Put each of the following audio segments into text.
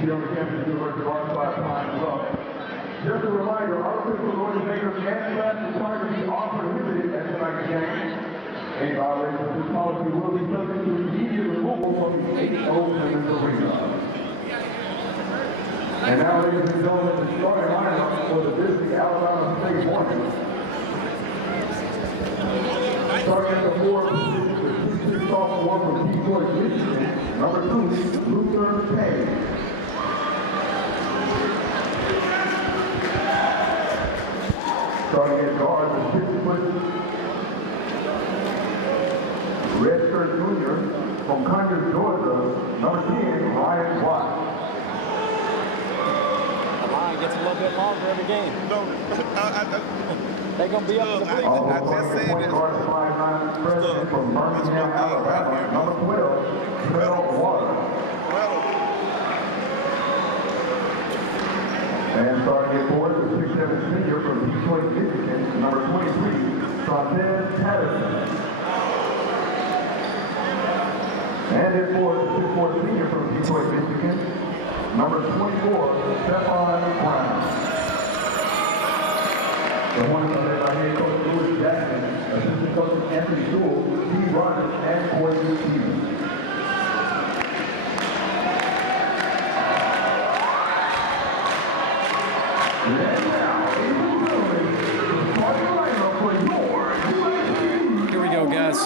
here on the campus of the University of Arkansas Pine Bluff. Just a reminder, our physical organizers and staff required to be offered limited at tonight's game. Any violation of this policy will be subject to immediate removal from the H.O. Clemens Arena. And now, ladies and gentlemen, the starting lineup for the Disney Alabama State Hornets. Starting at the floor position, the 2-6 sophomore from Detroit, Michigan, number 2, Luther Page. Starting at guard, the 6-foot redshirt junior from Conyers, Georgia, number 10, Ryan Watt. The line gets a little bit longer every game. No, They're going to be up to the I just said this. From Birmingham, Alabama, number 12, Trell Water. And starting at fourth, the 6'7" senior from Detroit, Michigan, number 23, Sanchez Patterson. And at fourth, the 6'4" senior from Detroit, Michigan, number 24, Stephon Brown. The Hornets are led by head coach Louis Jackson, assistant coaches Anthony Sewell, Steve Rogers, and Courtney Stevens. Here we go, guys.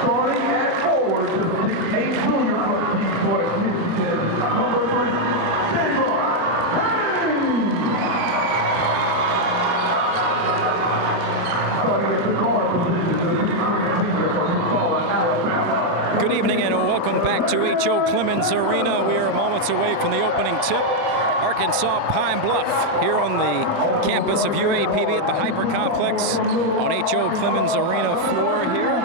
Starting at forward, the 6'8" junior from Detroit, Michigan, number 3, Good evening and welcome back to H.O. Clemens Arena. We are moments away from the opening tip. Arkansas Pine Bluff here on the campus of UAPB at the Hyper Complex on H.O. Clemens Arena floor here.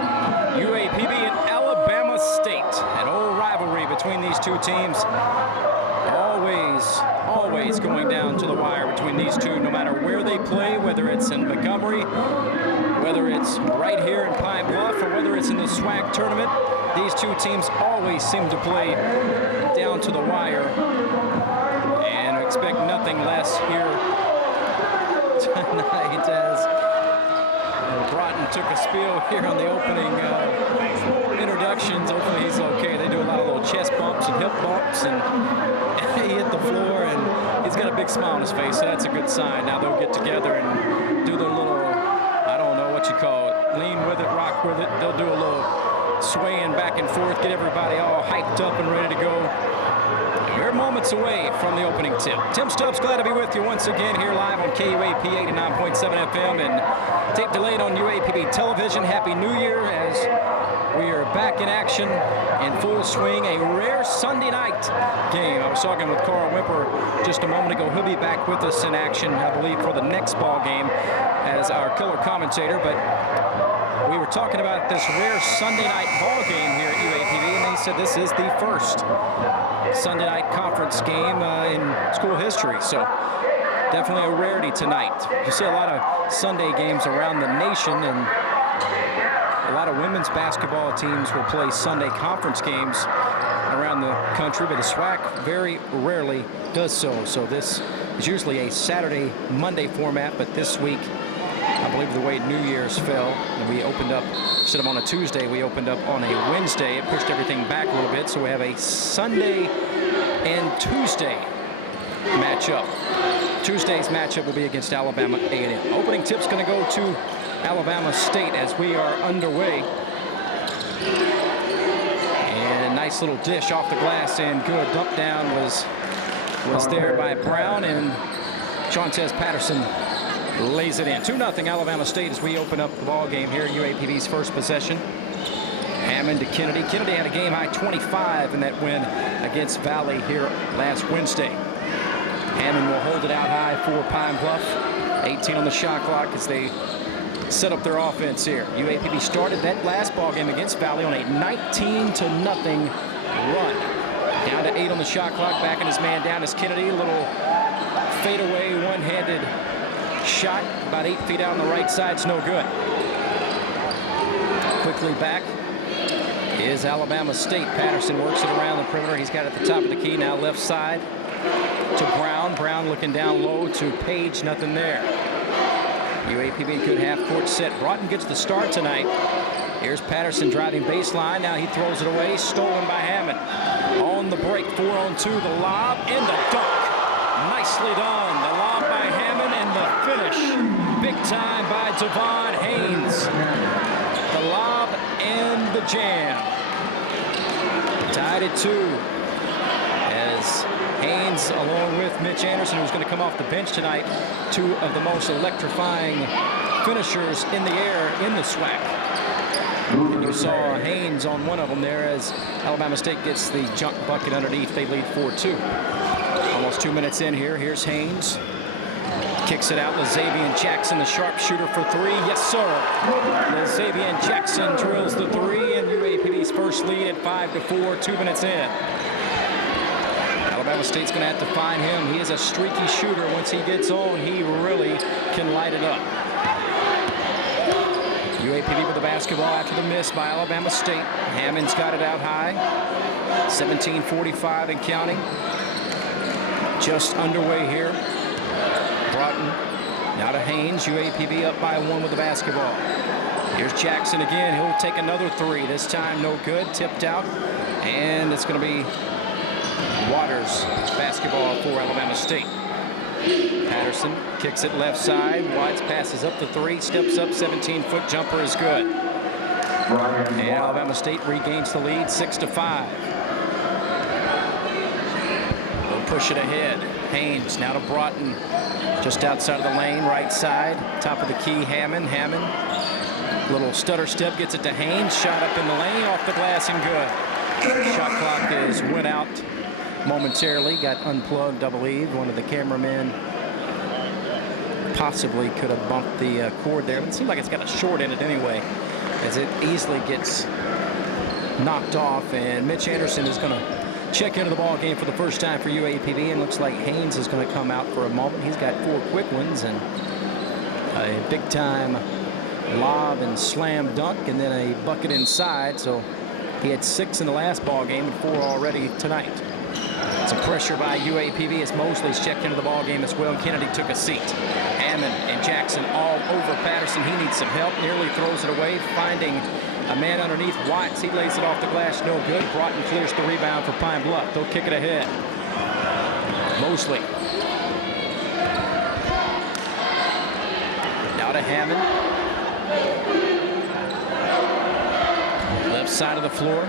UAPB and Alabama State. An old rivalry between these two teams. Always going down to the wire between these two, no matter where they play, whether it's in Montgomery, whether it's right here in Pine Bluff, or whether it's in the SWAC tournament. These two teams always seem to play down to the wire, and I expect nothing less here tonight as Broughton took a spiel here on the opening introductions. Hopefully he's okay. They do a lot of little chest bumps and hip bumps, and he hit the floor, and he's got a big smile on his face, so that's a good sign. Now they'll get together and do their little, I don't know what you call it, lean with it, rock with it. They'll do a little swaying back and forth, get everybody all hyped up and ready to go. We're moments away from the opening tip. Tim Stubbs, glad to be with you once again here live on KUAP 89.7 FM and tape delayed on UAPB television. Happy New Year as we are back in action in full swing. A rare Sunday night game. I was talking with Carl Wimper just a moment ago. He'll be back with us in action, I believe, for the next ball game as our color commentator. But we were talking about this rare Sunday night ball game here at UAPB, and they said this is the first Sunday night conference game in school history. So definitely a rarity tonight. You see a lot of Sunday games around the nation, and a lot of women's basketball teams will play Sunday conference games around the country, but the SWAC very rarely does so. So this is usually a Saturday, Monday format, but this week, I believe the way New Year's fell, and we opened up, instead of on a Tuesday, we opened up on a Wednesday. It pushed everything back a little bit, so we have a Sunday and Tuesday matchup. Tuesday's matchup will be against Alabama A&M. Opening tip's going to go to Alabama State as we are underway. And nice little dish off the glass, and good dump down was there by Brown, and Sanchez Patterson lays it in. 2-0 Alabama State as we open up the ball game here. UAPB's first possession. Hammond to Kennedy. Kennedy had a game-high 25 in that win against Valley here last Wednesday. Hammond will hold it out high for Pine Bluff. 18 on the shot clock as they set up their offense here. UAPB started that last ball game against Valley on a 19-0 run. Down to 8 on the shot clock. Backing his man down is Kennedy. A little fadeaway, one-handed shot about 8 feet out on the right side. It's no good. Quickly back. is Alabama State. Patterson works it around the perimeter. He's got it at the top of the key. Now left side to Brown. Brown looking down low to Page. Nothing there. UAPB good half-court set. Broughton gets the start tonight. Here's Patterson driving baseline. Now he throws it away. Stolen by Hammond. On the break, 4-on-2. The lob and the dunk. Nicely done. The lob by Hammond and the finish. Big time by Devon Haynes. The lob and the jam. Tied at 2. As Haynes, along with Mitch Anderson, who's going to come off the bench tonight, 2 of the most electrifying finishers in the air in the SWAC. And you saw Haynes on one of them there as Alabama State gets the junk bucket underneath. They lead 4-2. Almost 2 minutes in here. Here's Haynes. Kicks it out. Lazavian Jackson, the sharpshooter for 3. Yes, sir. Lazavian Jackson drills the 3, and UAPB's first lead at 5-4, 2 minutes in. Alabama State's going to have to find him. He is a streaky shooter. Once he gets on, he really can light it up. UAPB with the basketball after the miss by Alabama State. Hammond's got it out high. 17:45 and counting. Just underway here. Broughton now to Haynes. UAPB up by 1 with the basketball. Here's Jackson again. He'll take another 3. This time no good. Tipped out. And it's going to be Waters basketball for Alabama State. Patterson kicks it left side. Watts passes up the 3. Steps up. 17-foot jumper is good. And Alabama State regains the lead 6-5. They'll push it ahead. Haynes now to Broughton. Just outside of the lane, right side. Top of the key, Hammond. Little stutter step, gets it to Haynes. Shot up in the lane, off the glass and good. Shot clock is went out momentarily. Got unplugged, I believe. One of the cameramen possibly could have bumped the cord there. It seems like it's got a short in it anyway, as it easily gets knocked off. And Mitch Anderson is going to check into the ball game for the first time for UAPB, and looks like Haynes is going to come out for a moment. He's got 4 quick ones and a big-time lob and slam dunk, and then a bucket inside. So he had 6 in the last ball game and 4 already tonight. Some pressure by UAPB as Mosley's checked into the ball game as well. Kennedy took a seat. Hammond and Jackson all over Patterson. He needs some help. Nearly throws it away, finding a man underneath Watts. He lays it off the glass, no good. Broughton clears the rebound for Pine Bluff. They'll kick it ahead. Mosley. Now to Hammond. Left side of the floor.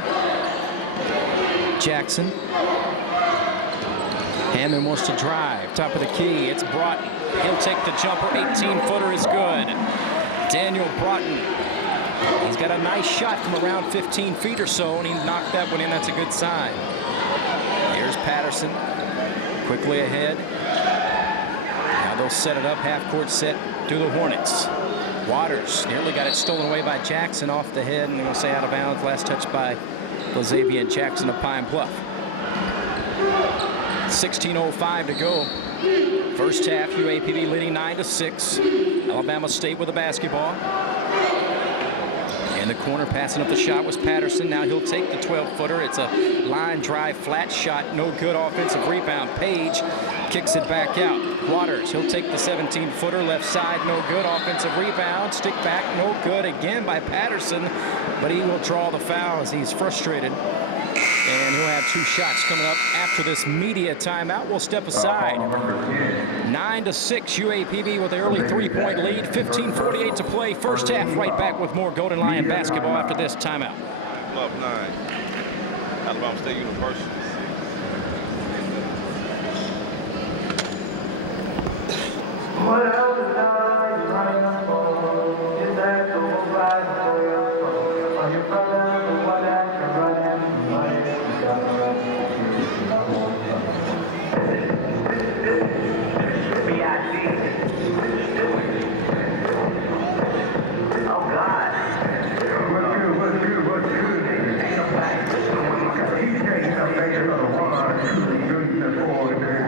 Jackson. Hammond wants to drive. Top of the key. It's Broughton. He'll take the jumper. 18-footer is good. Daniel Broughton. He's got a nice shot from around 15 feet or so, and he knocked that one in. That's a good sign. Here's Patterson. Quickly ahead. Now they'll set it up. Half-court set to the Hornets. Waters nearly got it stolen away by Jackson off the head, and they'll say out of bounds. Last touch by Lazavian Jackson of Pine Bluff. 16:05 to go. First half, UAPB leading 9-6. Alabama State with the basketball. In the corner, passing up the shot was Patterson. Now he'll take the 12-footer. It's a line drive, flat shot, no good. Offensive rebound. Page kicks it back out. Waters, he'll take the 17-footer, left side, no good. Offensive rebound, stick back, no good again by Patterson, but he will draw the foul as he's frustrated. And he'll have 2 shots coming up after this media timeout. We'll step aside. 9-6, UAPB with the early 3-point lead. 15:48 to play. First half, right back with more Golden Lion basketball after this timeout. Club 9, Alabama State University. What else is now running up for? Is that the whole life for you? Are you brother? What I can run and money? Oh God. What's good? Ain't no fact. He's taking a picture of the 1, 2, 3, 4, 5.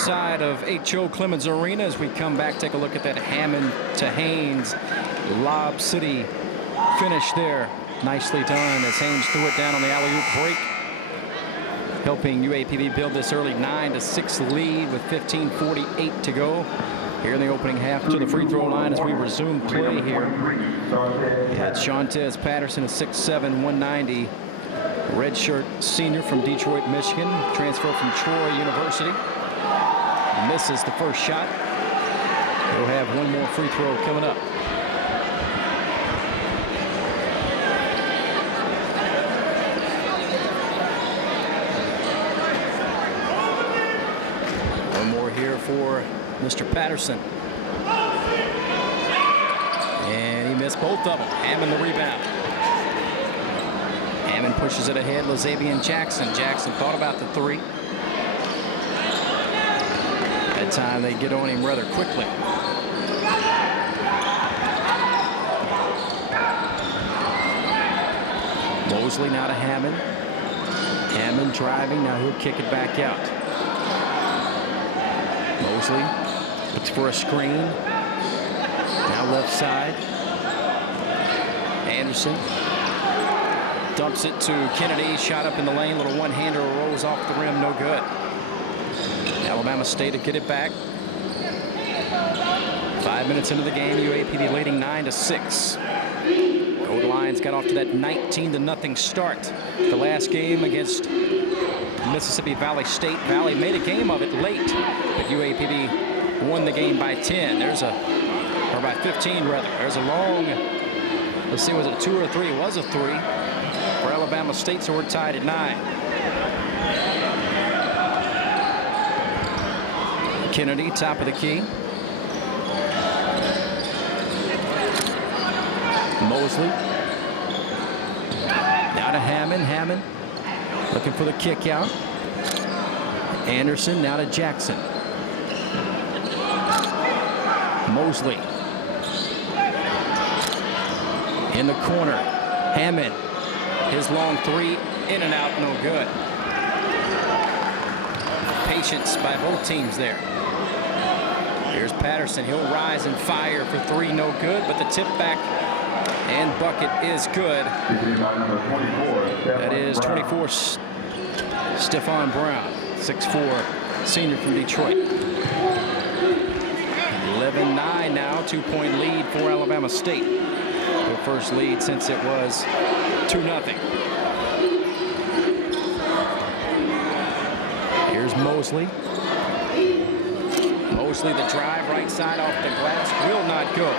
inside of H.O. Clemens Arena. As we come back, take a look at that Hammond to Haynes Lob City finish there. Nicely done as Haynes threw it down on the alley-oop break, helping UAPB build this early 9-6 lead with 15:48 to go here in the opening half. To the free throw line as we resume play here. It's Shantez Patterson, a 6'7", 190 redshirt senior from Detroit, Michigan, transfer from Troy University. Misses the first shot. He'll have one more free throw coming up. One more here for Mr. Patterson. And he missed both of them. Hammond the rebound. Hammond pushes it ahead. Lazavian Jackson. Jackson thought about the three. That time they get on him rather quickly. Mosley now to Hammond. Hammond driving. Now he'll kick it back out. Mosley looks for a screen. Now left side. Anderson dumps it to Kennedy. Shot up in the lane. Little one-hander rolls off the rim. No good. Alabama State to get it back. 5 minutes into the game. UAPB leading 9-6. Gold Lions got off to that 19-0 start. The last game against Mississippi Valley State. Valley made a game of it late, but UAPB won the game by 10. Or by 15 rather. There's a long, let's see, was it a 2 or a 3? It was a 3 for Alabama State, so we're tied at 9. Kennedy, top of the key. Mosley. Now to Hammond. Hammond looking for the kick out. Anderson now to Jackson. Mosley. In the corner. Hammond. His long three. In and out. No good. Patience by both teams there. Here's Patterson. He'll rise and fire for three. No good. But the tip back and bucket is good. That is 24, Stephon Brown, 6'4", senior from Detroit. 11-9 now, 2-point lead for Alabama State. Their first lead since it was 2-0. Here's Mosley. Mosley, the drive right side off the glass, will not go.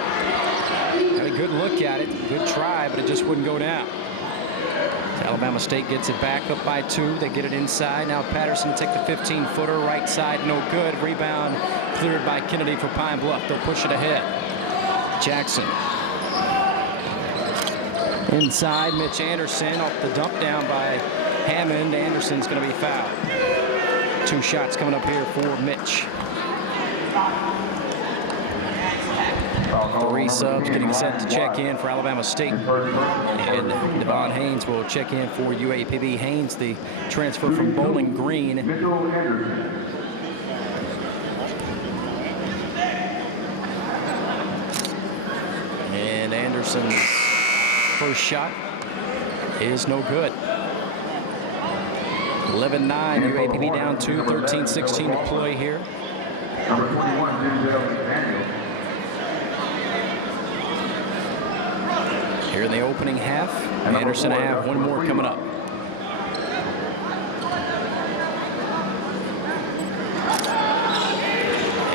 Had a good look at it, good try, but it just wouldn't go down. Alabama State gets it back up by 2. They get it inside. Now Patterson take the 15-footer, right side, no good. Rebound cleared by Kennedy for Pine Bluff. They'll push it ahead. Jackson. Inside, Mitch Anderson off the dump down by Hammond. Anderson's going to be fouled. 2 shots coming up here for Mitch. 3 subs getting set to check in for Alabama State. And Devon Haynes will check in for UAPB. Haynes, the transfer from Bowling Green. And Anderson's first shot is no good. 11-9, UAPB down 2, 13-16 to play here. Number 21, Daniel. Here in the opening half, Anderson will have one more coming up.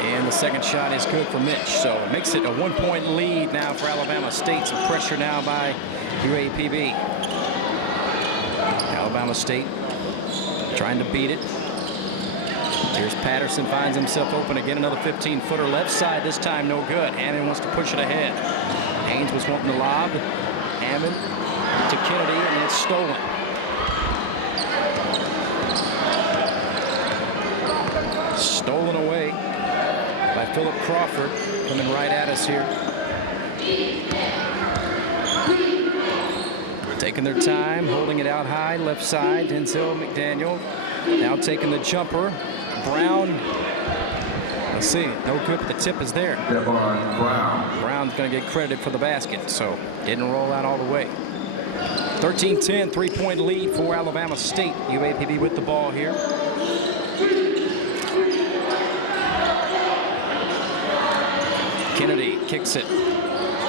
And the second shot is good for Mitch, so it makes it a 1-point lead now for Alabama State. Some pressure now by UAPB. Alabama State trying to beat it. Here's Patterson, finds himself open again. Another 15-footer left side, this time no good. Hammond wants to push it ahead. Haynes was wanting the lob. Hammond to Kennedy, and it's stolen. Stolen away by Philip Crawford, coming right at us here. Taking their time, holding it out high, left side. Denzel McDaniel now taking the jumper. Brown. Let's see. No good, but the tip is there. Brown's going to get credited for the basket, so didn't roll out all the way. 13-10, 3-point lead for Alabama State. UAPB with the ball here. Kennedy kicks it.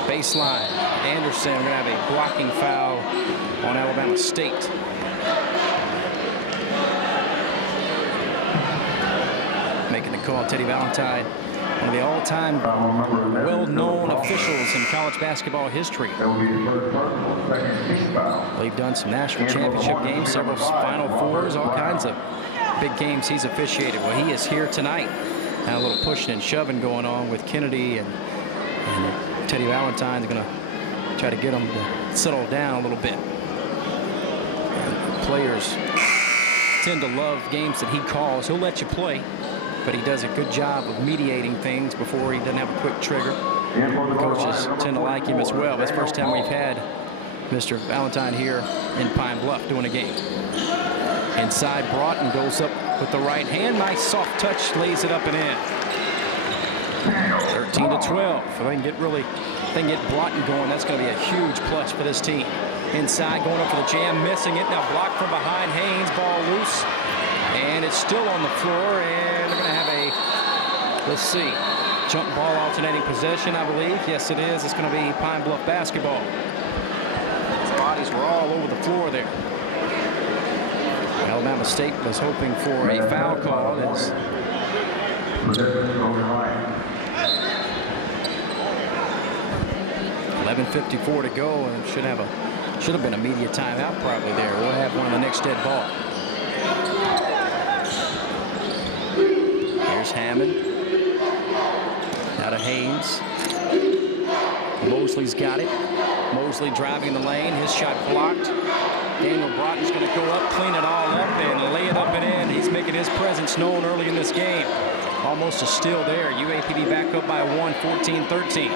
Baseline. Anderson going to have a blocking foul on Alabama State. Making the call, Teddy Valentine, one of the all-time well-known officials in college basketball history. They've done some national championship games, several Final Fours, all kinds of big games he's officiated. Well, he is here tonight. Now a little pushing and shoving going on with Kennedy, and Teddy Valentine's going to try to get him to settle down a little bit. And players tend to love games that he calls. He'll let you play, but he does a good job of mediating things before he doesn't have a quick trigger. Coaches tend to like him as well. It's the first time we've had Mr. Valentine here in Pine Bluff doing a game. Inside, Broughton goes up with the right hand. Nice soft touch, lays it up and in. 13-12. If they can get Broughton going, that's going to be a huge plus for this team. Inside, going up for the jam, missing it. Now blocked from behind. Haynes, ball loose. And it's still on the floor, and they're going to have a, let's see, jump ball alternating possession, I believe. Yes, it is. It's going to be Pine Bluff basketball. His bodies were all over the floor there. Alabama State was hoping for a foul call. 11:54 to go, and should have been a media timeout probably there. We'll have one on the next dead ball. Here's Hammond. Now to Haynes. Mosley's got it. Mosley driving in the lane. His shot blocked. Daniel Broughton's going to go up, clean it all up, and lay it up and in. He's making his presence known early in this game. Almost a steal there. UAPB back up by 1, 14-13.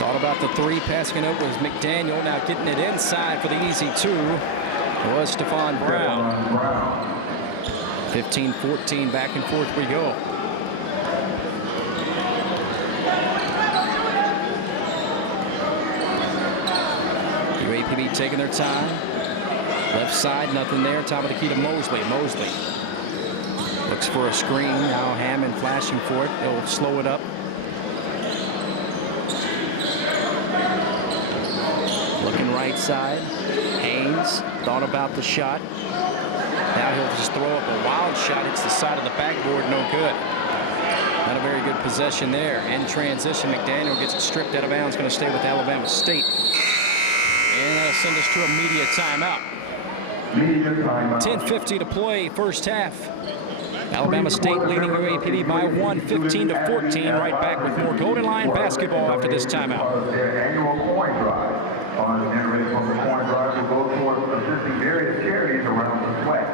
Thought about the three, passing it up was McDaniel. Now getting it inside for the easy two was Stephon Brown. 15-14, back and forth we go. UAPB taking their time. Left side, nothing there. Top of the key to Mosley. Mosley looks for a screen. Now Hammond flashing for it. They'll slow it up. Looking right side. Haynes thought about the shot. Now he'll just throw up a wild shot. Hits the side of the backboard. No good. Not a very good possession there. In transition, McDaniel gets it stripped out of bounds. Going to stay with Alabama State. And that'll send us to a media timeout. 10:50 to play, first half. Alabama State leading UAPB by 1, 15-14. Right back with more Golden Lion basketball after this timeout. Their annual coin drive. Funds generated from the coin drive will go towards assisting various charities around the SWAC.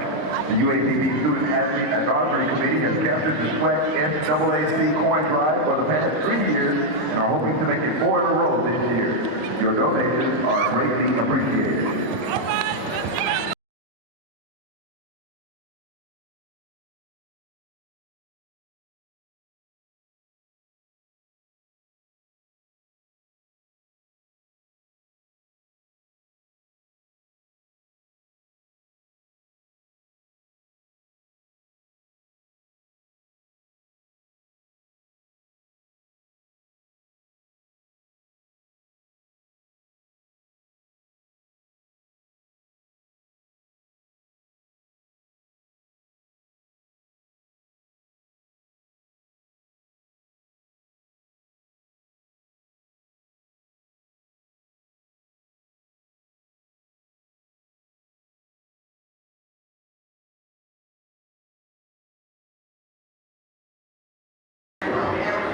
The UAPB Student Athlete Advisory Committee has captured the SWAC NAAC coin drive for the past 3 years and are hoping to make it 4 in a row this year. Your donations are greatly appreciated.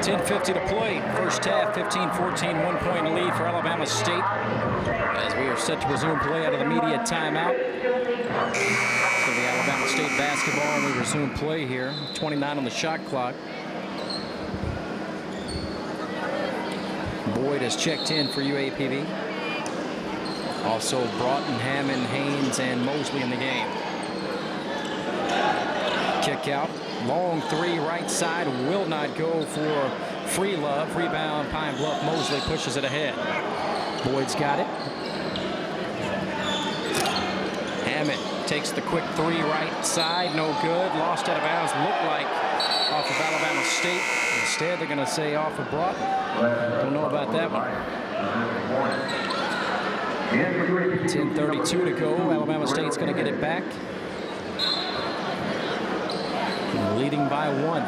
.50 to play. First half, 15-14, 1 point lead for Alabama State. As we are set to resume play out of the media timeout. So the Alabama State basketball, and we resume play here. 29 on the shot clock. Boyd has checked in for UAPB. Also Broughton, Hammond, Haynes, and Mosley in the game. Kick out. Long three, right side, will not go for Free Love. Rebound, Pine Bluff. Mosley pushes it ahead. Boyd's got it. Hammond takes the quick three, right side, no good. Lost out of bounds, looked like off of Alabama State. Instead, they're going to say off of Broughton. Don't know about that one. 10:32 to go. Alabama State's going to get it back. Leading by 1.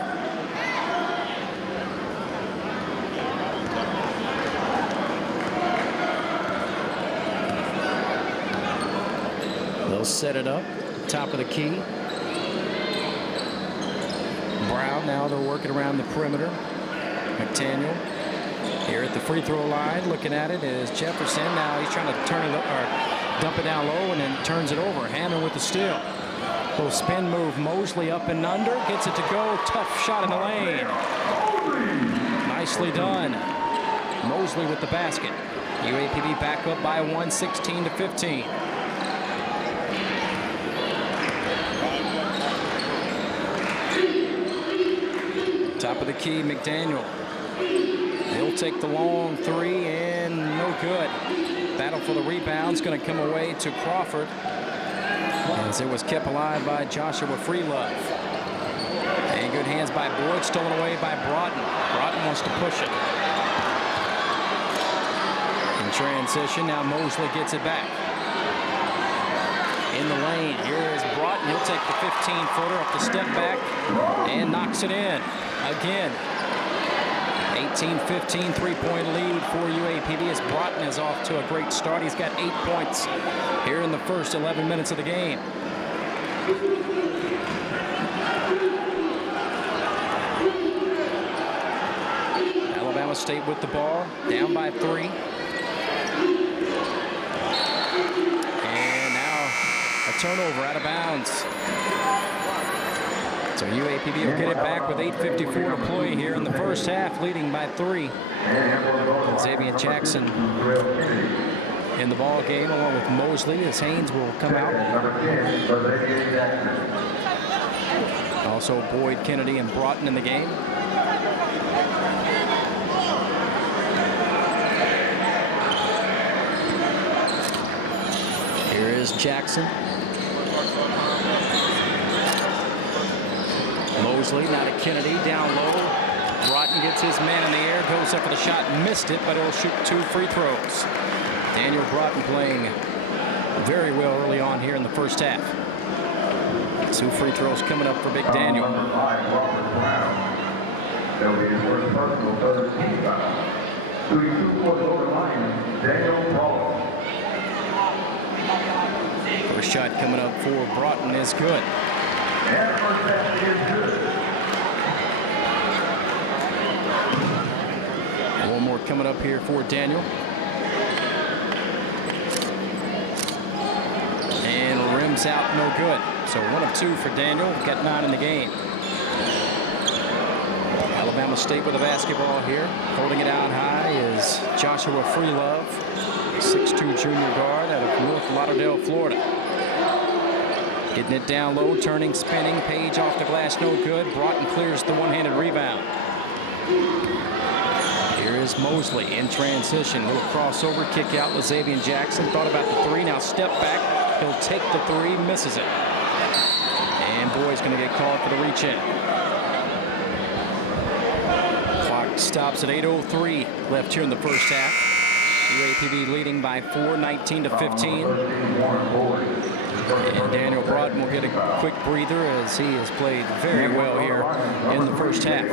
They'll set it up. Top of the key. Brown, now they're working around the perimeter. McDaniel here at the free throw line. Looking at it is Jefferson. Now he's trying to turn it or dump it down low and then turns it over. Hammond with the steal. Little spin move. Mosley up and under. Gets it to go. Tough shot in the lane. Nicely done. Mosley with the basket. UAPB back up by 1, 16-15. Top of the key, McDaniel. He'll take the long three and no good. Battle for the rebound's going to come away to Crawford, as it was kept alive by Joshua Freelove. And good hands by Boyd, stolen away by Broughton. Broughton wants to push it. In transition, now Mosley gets it back. In the lane, here is Broughton. He'll take the 15-footer up the step back and knocks it in again. 18-15 three-point lead for UAPB as Broughton is off to a great start. He's got 8 points here in the first 11 minutes of the game. Alabama State with the ball, down by 3. And now a turnover out of bounds. So UAPB will get it back with 8:54 to play here in the first half, leading by 3. Xavier Jackson in the ball game along with Mosley as Haynes will come out. Also Boyd, Kennedy, and Broughton in the game. Here is Jackson. Mosley, now to Kennedy, down low. Broughton gets his man in the air, goes up for the shot, missed it, but he'll shoot 2 free throws. Daniel Broughton playing very well early on here in the first half. 2 free throws coming up for Big Daniel. First shot coming up for Broughton is good. One more coming up here for Daniel. And rims out, no good. So 1 of 2 for Daniel. Got 9 in the game. Alabama State with the basketball here. Holding it out high is Joshua Freelove, 6'2" junior guard out of North Lauderdale, Florida. Getting it down low, turning, spinning. Page off the glass, no good. Broughton clears the one-handed rebound. Here is Mosley in transition. Little crossover, kick out with Xavier Jackson. Thought about the 3, now step back. He'll take the 3, misses it. And Boyd's going to get called for the reach-in. Clock stops at 8:03 left here in the first half. UAPB leading by 4, 19-15. And Daniel Broughton will get a quick breather as he has played very well here in the first half.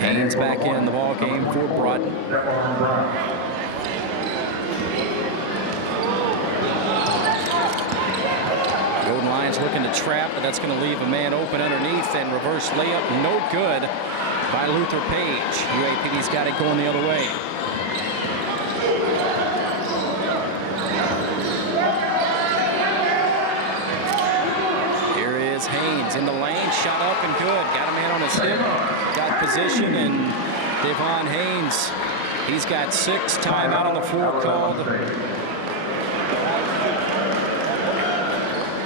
Haynes back in the ball game for Broughton. Golden Lions looking to trap, but that's going to leave a man open underneath, and reverse layup, no good by Luther Page. UAPB's got it going the other way. Haynes in the lane, shot up and good. Got a man on his hip, got position, and Devon Haynes He's got 6. Timeout on the floor called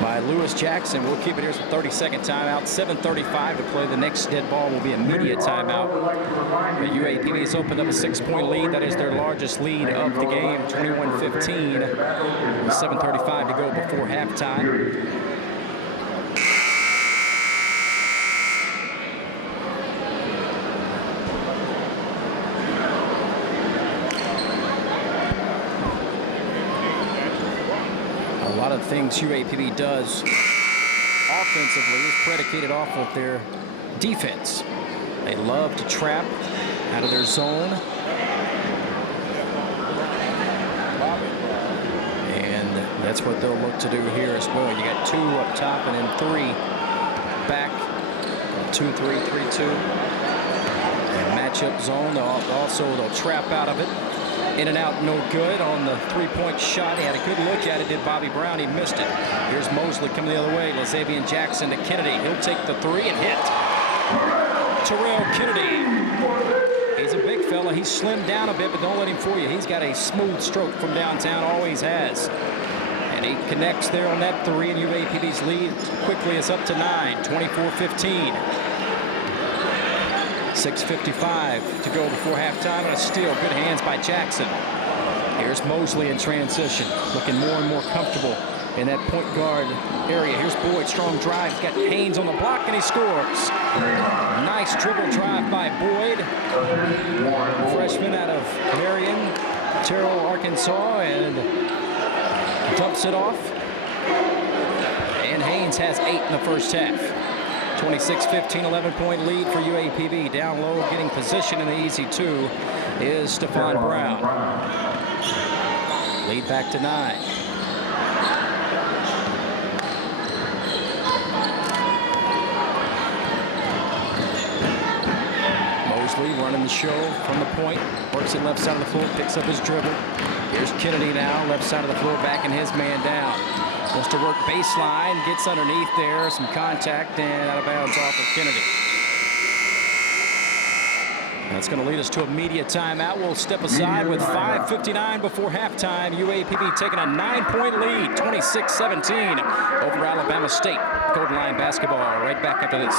by Lewis Jackson. We'll keep it here for 30-second timeout. 7:35 to play. The next dead ball will be a media timeout. The UAPB has opened up a 6-point lead. That is their largest lead of the game, 21-15. 7:35 to go before halftime. A lot of things UAPB does offensively is predicated off of their defense. They love to trap out of their zone. And that's what they'll look to do here as well. You got 2 up top and then 3 back. 2-3, 3-2. And matchup zone. They'll trap out of it. In and out, no good on the 3-point shot. He had a good look at it, did Bobby Brown. He missed it. Here's Mosley coming the other way. Lazavian Jackson to Kennedy. He'll take the 3 and hit. Terrell Kennedy. He's a big fella. He's slimmed down a bit, but don't let him fool you. He's got a smooth stroke from downtown, always has. And he connects there on that 3, and UAPB's lead quickly is up to 9, 24-15. 6:55 to go before halftime, and a steal. Good hands by Jackson. Here's Mosley in transition, looking more and more comfortable in that point guard area. Here's Boyd, strong drive. He's got Haynes on the block, and he scores. Nice dribble drive by Boyd. Freshman out of Marion, Terrell, Arkansas, and dumps it off. And Haynes has 8 in the first half. 26-15, 11-point lead for UAPB. Down low, getting position in the easy 2 is Stephon Brown. Lead back to 9. Mosley running the show from the point. Works it left side of the floor, picks up his dribble. Here's Kennedy now, left side of the floor, backing his man down. Wants to work baseline, gets underneath there, some contact, and out of bounds off of Kennedy. That's going to lead us to a media timeout. We'll step aside with 5:59 before halftime. UAPB taking a 9-point lead, 26-17 over Alabama State. Golden Line basketball right back after this.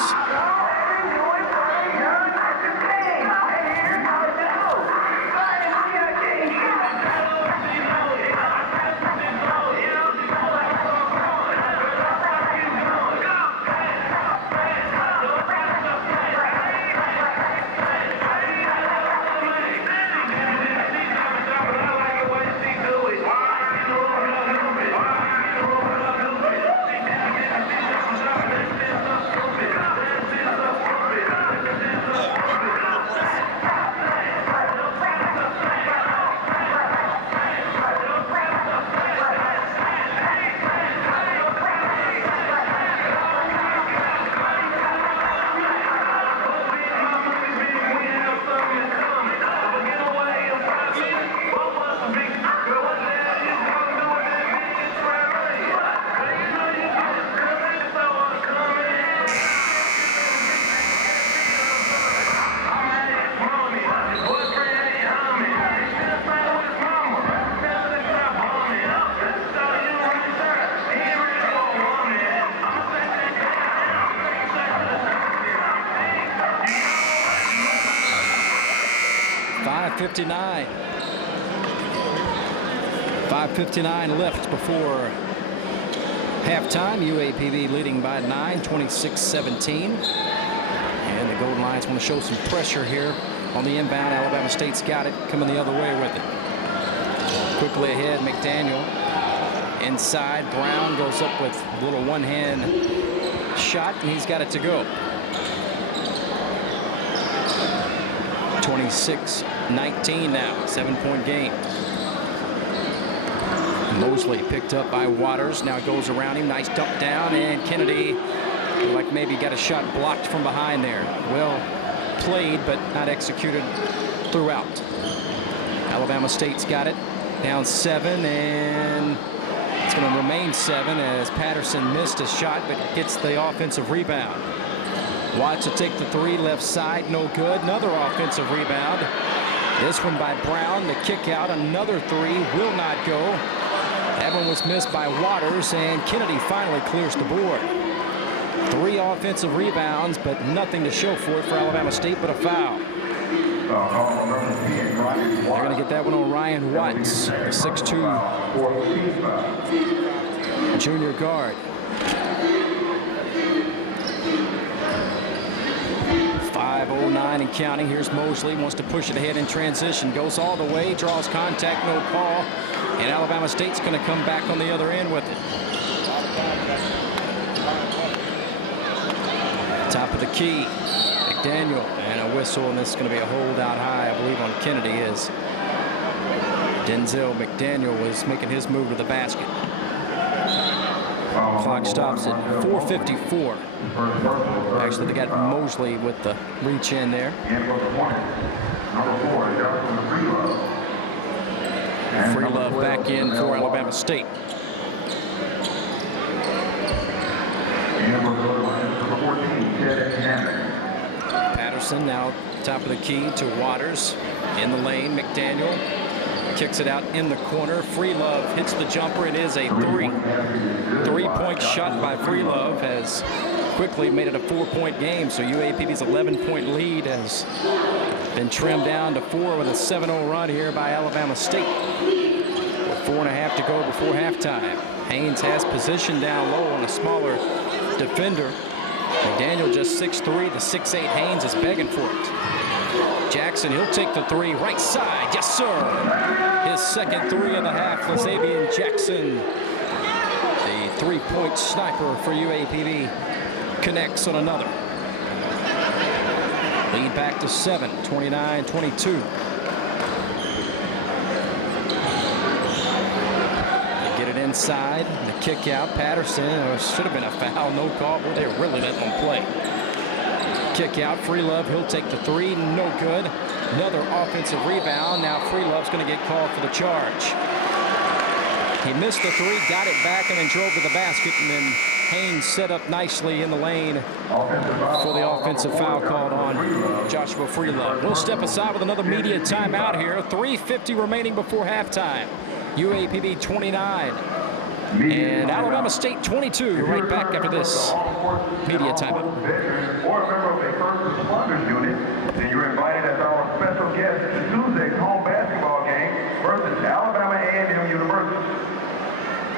5:59 left before halftime. UAPB leading by 9, 26-17. And the Golden Lions want to show some pressure here on the inbound. Alabama State's got it, coming the other way with it. Quickly ahead, McDaniel. Inside, Brown goes up with a little one-hand shot, and he's got it to go. 26-19 now, 7-point game. Mosley picked up by Waters. Now it goes around him. Nice dump down, and Kennedy like maybe got a shot blocked from behind there. Well played, but not executed throughout. Alabama State's got it. Down 7, and it's going to remain 7 as Patterson missed a shot, but gets the offensive rebound. Watts to take the 3 left side, no good. Another offensive rebound. This one by Brown, the kick out, another three, will not go. That one was missed by Waters, and Kennedy finally clears the board. 3 offensive rebounds, but nothing to show for it for Alabama State but a foul. They're going to get that one on Ryan Watts, the 6'2" junior guard. 5:09 and counting. Here's Mosley, wants to push it ahead in transition. Goes all the way, draws contact, no call. And Alabama State's going to come back on the other end with it. Top of the key, McDaniel, and a whistle, and this is going to be a holdout high, I believe, on Kennedy as Denzel McDaniel was making his move to the basket. Clock stops at 4:54. Actually, they got Mosley with the reach in there. Freelove back in for Alabama State. Patterson now top of the key to Waters in the lane. McDaniel kicks it out in the corner. Freelove hits the jumper. It is a three-point shot by Freelove. Has quickly made it a 4-point game. So UAPB's 11-point lead has been trimmed down to 4 with a 7-0 run here by Alabama State. With 4.5 to go before halftime. Haynes has position down low on a smaller defender. McDaniel just 6'3". The 6'8" Haynes is begging for it. Jackson, he'll take the three, right side, yes sir. His second three of the half, Lazavian Jackson. The 3-point sniper for UAPB connects on another. Lead back to 7, 29-22. They get it inside, the kick out, Patterson, should have been a foul, no call, but they're really letting them play. Kick out, Freelove, he'll take the three, no good. Another offensive rebound. Now Freelove's going to get called for the charge. He missed the three, got it back, and then drove to the basket, and then Haynes set up nicely in the lane for the offensive foul called on Joshua Freelove. We'll step aside with another media timeout here. 3:50 remaining before halftime. UAPB 29 and Alabama State 22. Right back after this media timeout. Or a member of a first responders unit, then you're invited as our special guest to Tuesday's home basketball game versus Alabama A&M University.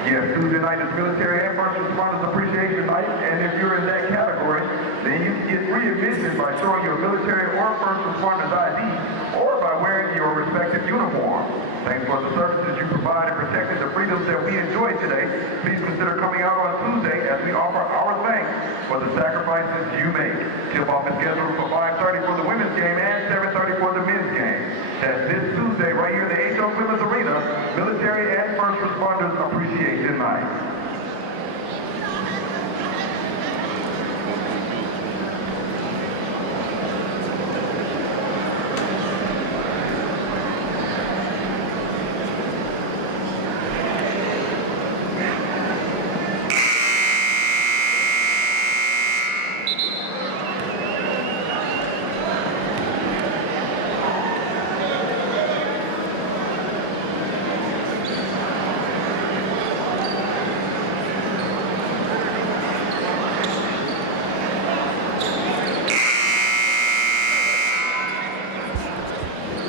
Yes, Tuesday night is military and first responders appreciation night, and if you're in that category, then you can get free admission by showing your military or first responders ID or by wearing your respective uniform. Thanks for the services you provide in protecting the freedoms that we enjoy today. Please consider coming out on Tuesday as we offer our thanks for the sacrifices you make. Tip-off is scheduled for 5:30 for the women's game and 7:30 for the men's game. That's this Tuesday right here in the H.O. Clemens Arena, Military and First Responders Appreciation Night.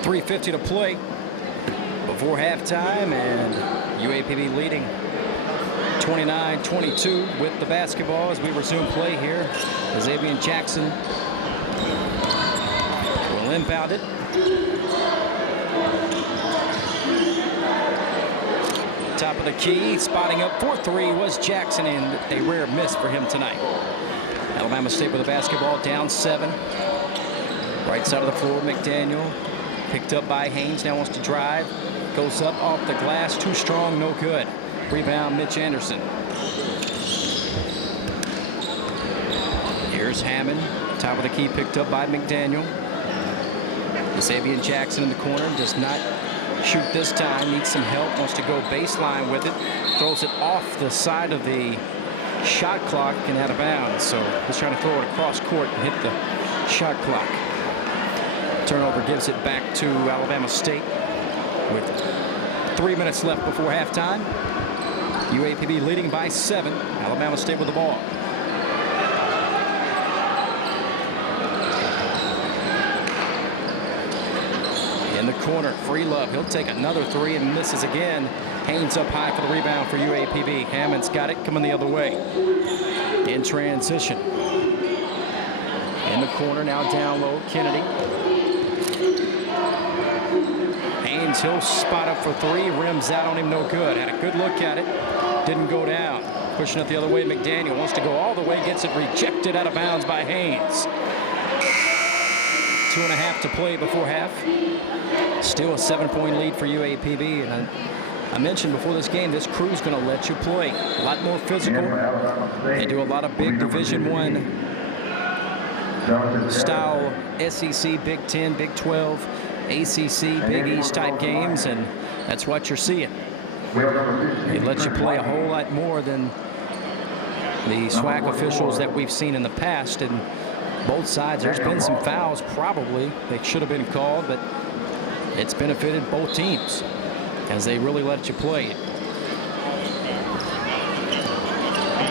.350 to play before halftime, and UAPB leading 29-22 with the basketball as we resume play here. Lazavian Jackson will inbound it. Top of the key, spotting up for three was Jackson, and a rare miss for him tonight. Alabama State with the basketball, down 7. Right side of the floor, McDaniel. Picked up by Haynes, now wants to drive. Goes up off the glass, too strong, no good. Rebound, Mitch Anderson. Here's Hammond, top of the key, picked up by McDaniel. Lazavian Jackson in the corner, does not shoot this time, needs some help, wants to go baseline with it. Throws it off the side of the shot clock and out of bounds. So he's trying to throw it across court and hit the shot clock. Turnover gives it back to Alabama State with 3 minutes left before halftime. UAPB leading by 7. Alabama State with the ball. In the corner, Free Love. He'll take another 3 and misses again. Haynes up high for the rebound for UAPB. Hammond's got it coming the other way. In transition. In the corner, now down low, Kennedy. Haynes, he'll spot up for 3. Rims out on him, no good. Had a good look at it. Didn't go down. Pushing it the other way, McDaniel wants to go all the way, gets it rejected out of bounds by Haynes. 2.5 to play before half. Still a 7-point lead for UAPB. And I mentioned before this game, this crew's going to let you play. A lot more physical. They do a lot of big Division I style SEC, Big 10, Big 12, ACC, Big East type games, and that's what you're seeing. They let you play a whole lot more than the SWAC officials that we've seen in the past. And both sides, there's been some fouls probably that should have been called, but it's benefited both teams as they really let you play it.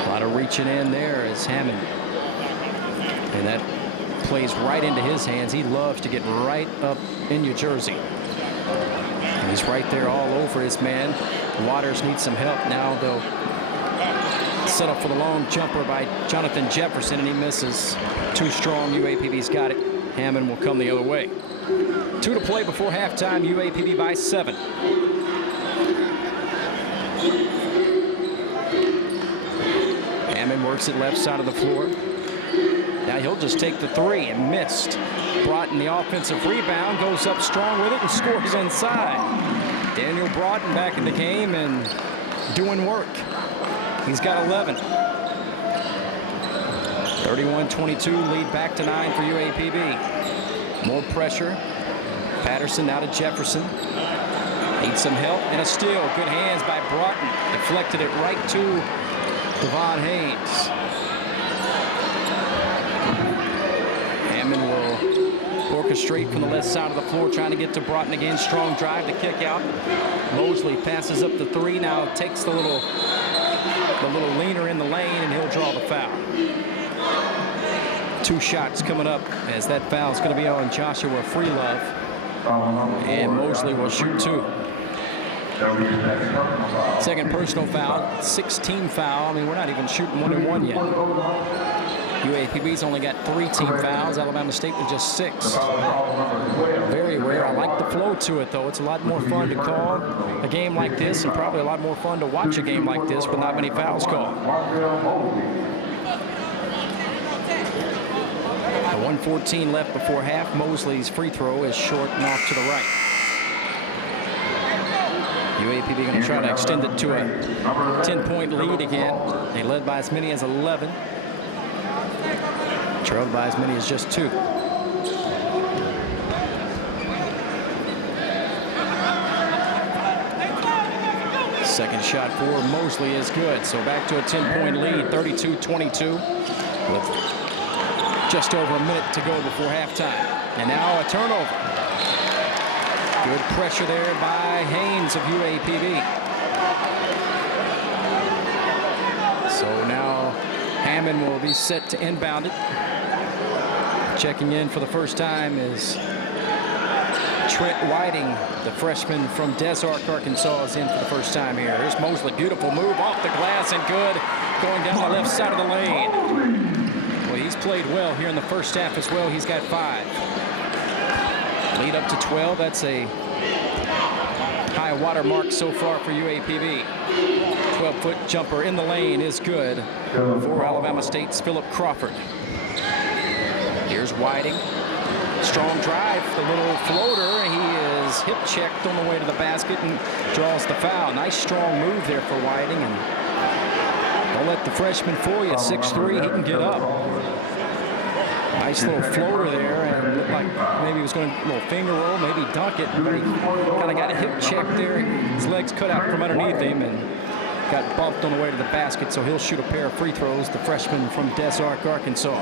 A lot of reaching in there as Hammond. And that plays right into his hands. He loves to get right up in your jersey. And he's right there all over his man. Waters needs some help. Now they'll set up for the long jumper by Jonathan Jefferson, and he misses. Too strong. UAPB's got it. Hammond will come the other way. 2 to play before halftime. UAPB by 7. Hammond works it left side of the floor. Now he'll just take the 3 and missed. Broughton, the offensive rebound, goes up strong with it and scores inside. Daniel Broughton back in the game and doing work. He's got 11. 31-22, lead back to 9 for UAPB. More pressure. Patterson now to Jefferson. Needs some help and a steal. Good hands by Broughton. Deflected it right to Devon Haynes. Hammond will orchestrate from the left side of the floor, trying to get to Broughton again. Strong drive to kick out. Mosley passes up the 3. Now takes the little leaner in the lane, and he'll draw the foul. 2 shots coming up as that foul is going to be on Joshua Free Love. And Mosley will shoot 2. Second personal foul, 6-team foul. I mean, we're not even shooting 1-and-1 yet. UAPB's only got 3 team fouls. Alabama State with just 6. Very rare. I like the flow to it, though. It's a lot more fun to call a game like this, and probably a lot more fun to watch a game like this with not many fouls called. 1:14 left before half. Mosley's free throw is short and off to the right. UAPB going to try to extend it to a 10-point lead again. They led by as many as 11. Trailed by as many as just 2. Second shot for Mosley is good. So back to a 10-point lead, 32-22, with just over a minute to go before halftime. And now a turnover. Good pressure there by Haynes of UAPB. So now Hammond will be set to inbound it. Checking in for the first time is Trent Whiting, the freshman from Des Arc, Arkansas, is in for the first time here. Here's Mosley, beautiful move off the glass and good, going down the left side of the lane. Well, he's played well here in the first half as well. He's got 5. Lead up to 12. That's a high water mark so far for UAPB. 12-foot jumper in the lane is good for Alabama State's Philip Crawford. Here's Whiting. Strong drive, the little floater. He is hip checked on the way to the basket and draws the foul. Nice strong move there for Whiting. And don't let the freshman fool you. 6'3", he can get up. Nice little floater there, and looked like maybe he was going to a little finger roll, maybe dunk it, but he kind of got a hip check there. His legs cut out from underneath him and got bumped on the way to the basket, so he'll shoot a pair of free throws, the freshman from Des Arc, Arkansas.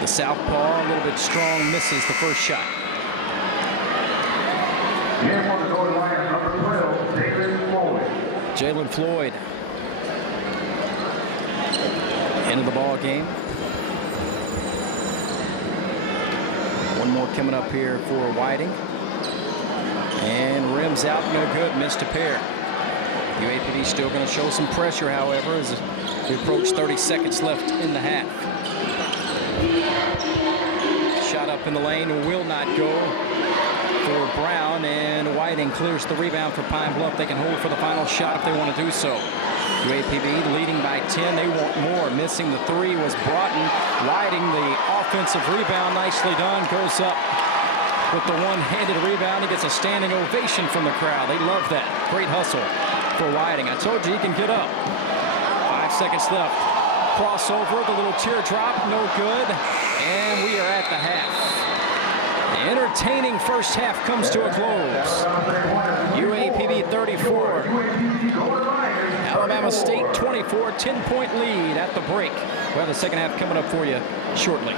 The southpaw, a little bit strong, misses the first shot. Jalen Floyd into the ball game. One more coming up here for Whiting. And rims out, no good, missed a pair. UAPB still going to show some pressure, however, as we approach 30 seconds left in the half. Shot up in the lane will not go for Brown, and Whiting clears the rebound for Pine Bluff. They can hold for the final shot if they want to do so. UAPB leading by 10. They want more. Missing the three was Broughton. Whiting, the offensive rebound, nicely done. Goes up with the one-handed rebound. He gets a standing ovation from the crowd. They love that. Great hustle for Whiting. I told you he can get up. 5 seconds left. Crossover, the little teardrop, no good. And we are at the half. The entertaining first half comes to a close. UAPB 34. Alabama State 24, 10-point lead at the break. We'll have the second half coming up for you shortly.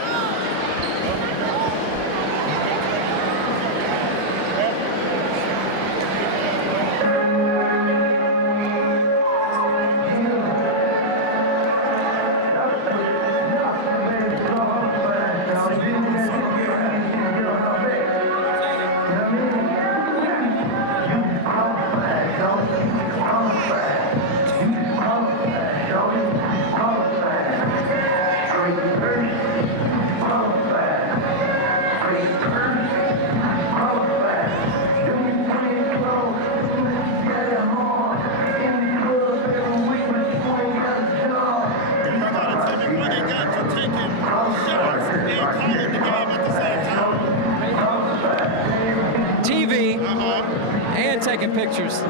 TV and taking pictures.